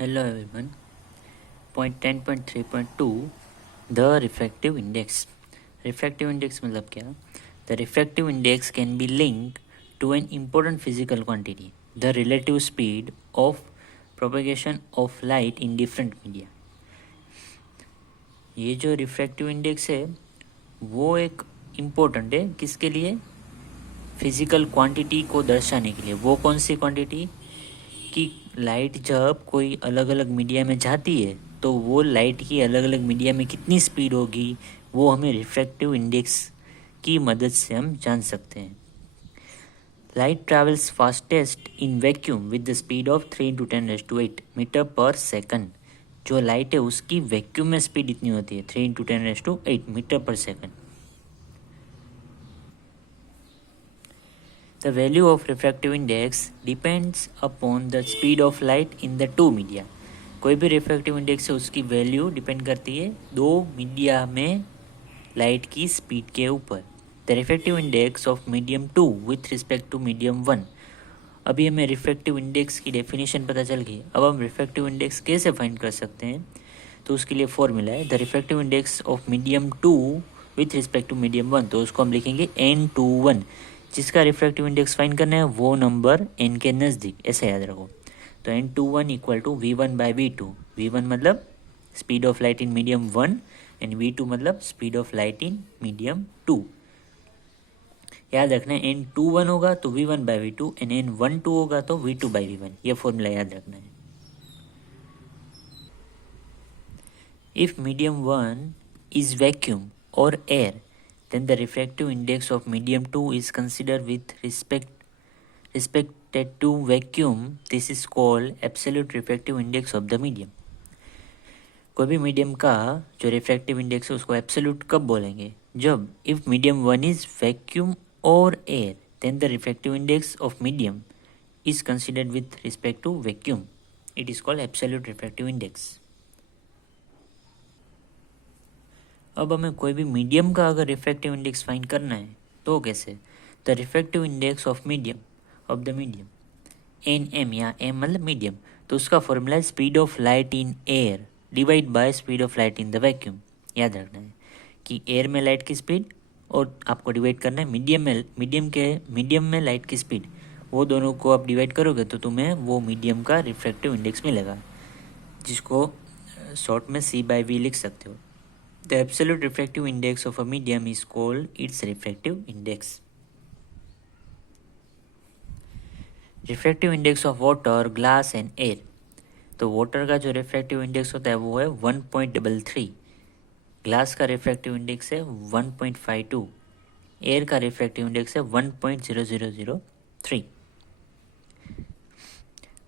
Hello everyone. Point 10.3.2 The refractive index. Refractive index मतलब क्या? The refractive index can be linked to an important physical quantity, the relative speed of propagation of light in different media. ये जो refractive index है वो एक important है किसके लिए? फिजिकल क्वांटिटी को दर्शाने के लिए. वो कौन सी क्वांटिटी? कि लाइट जब कोई अलग अलग मीडिया में जाती है तो वो लाइट की अलग अलग मीडिया में कितनी स्पीड होगी वो हमें रिफ्रैक्टिव इंडेक्स की मदद से हम जान सकते हैं. Light travels fastest in vacuum with the speed of 3×10⁸ metre per second. जो लाइट है उसकी वैक्यूम में स्पीड इतनी होती है 3×10⁸ metre per second. The value of refractive index depends upon the speed of light in the two media. कोई भी refractive index है उसकी वैल्यू डिपेंड करती है दो मीडिया में लाइट की स्पीड के ऊपर. The refractive index of medium 2 with respect to medium 1. अभी हमें रिफ्रैक्टिव इंडेक्स की डेफिनेशन पता चल गई. अब हम रिफ्रैक्टिव इंडेक्स कैसे फाइंड कर सकते हैं? तो उसके लिए फॉर्मूला है the refractive index of medium 2 with respect to medium 1. तो उसको हम लिखेंगे N21. जिसका रिफ्रैक्टिव इंडेक्स फाइंड करना है वो नंबर n के नज़दीक, ऐसे याद रखो. तो N21 equal to V1/V2. V1 मतलब speed of light in medium 1 and V2 मतलब speed of light in medium 2. याद रखना है N21 होगा तो V1/V2 एंड N12 होगा तो V2/V1. ये फॉर्मूला याद रखना है. इफ मीडियम 1 इज वैक्यूम और air then the refractive index of medium 2 is considered with respect to vacuum. This is called absolute refractive index of the medium. कोई भी medium का जो रिफ्रैक्टिव इंडेक्स है उसको एब्सोल्यूट कब बोलेंगे? जब इफ मीडियम 1 इज वैक्यूम और air then the refractive index of medium is considered with respect to vacuum. It is called absolute refractive index. अब हमें कोई भी मीडियम का अगर रिफ्रैक्टिव इंडेक्स फाइंड करना है तो कैसे? The refractive index of the medium NM, या M मतलब मीडियम, तो उसका फॉर्मूला है speed of light in air divide by speed of light in the vacuum. याद रखना है कि एयर में लाइट की स्पीड और आपको डिवाइड करना है मीडियम में लाइट की स्पीड. वो दोनों को आप डिवाइड करोगे तो तुम्हें वो मीडियम का रिफ्रैक्टिव इंडेक्स मिलेगा, जिसको शॉर्ट में C/V लिख सकते हो. The absolute refractive index of a medium is called its refractive index. Refractive index of water, glass and air. तो वाटर का जो रिफ्रैक्टिव इंडेक्स होता है वो है 1.33. ग्लास का रिफ्रैक्टिव इंडेक्स है 1.52. एयर का रिफ्रैक्टिव इंडेक्स है 1.0003.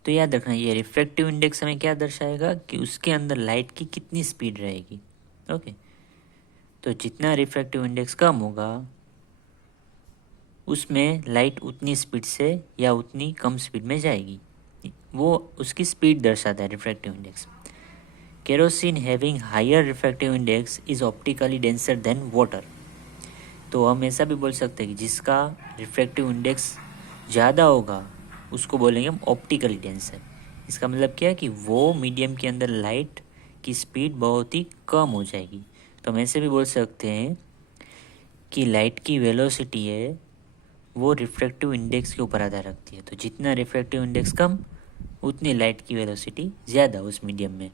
तो याद रखना ये रिफ्रैक्टिव इंडेक्स हमें क्या दर्शाएगा कि उसके अंदर लाइट की कितनी स्पीड रहेगी. ओके तो जितना रिफ्रैक्टिव इंडेक्स कम होगा उसमें लाइट उतनी स्पीड से या उतनी कम स्पीड में जाएगी. वो उसकी स्पीड दर्शाता है refractive index. Kerosene having higher refractive index is optically denser than water. तो हम ऐसा भी बोल सकते हैं कि जिसका रिफ्रैक्टिव इंडेक्स ज़्यादा होगा उसको बोलेंगे हम ऑप्टिकली डेंसर. इसका मतलब क्या है कि वो मीडियम के अंदर लाइट की स्पीड बहुत ही कम हो जाएगी. तो हम ऐसे भी बोल सकते हैं कि लाइट की वेलोसिटी है वो रिफ्रैक्टिव इंडेक्स के ऊपर आधार रखती है. तो जितना रिफ्रैक्टिव इंडेक्स कम उतनी लाइट की वेलोसिटी ज़्यादा उस मीडियम में.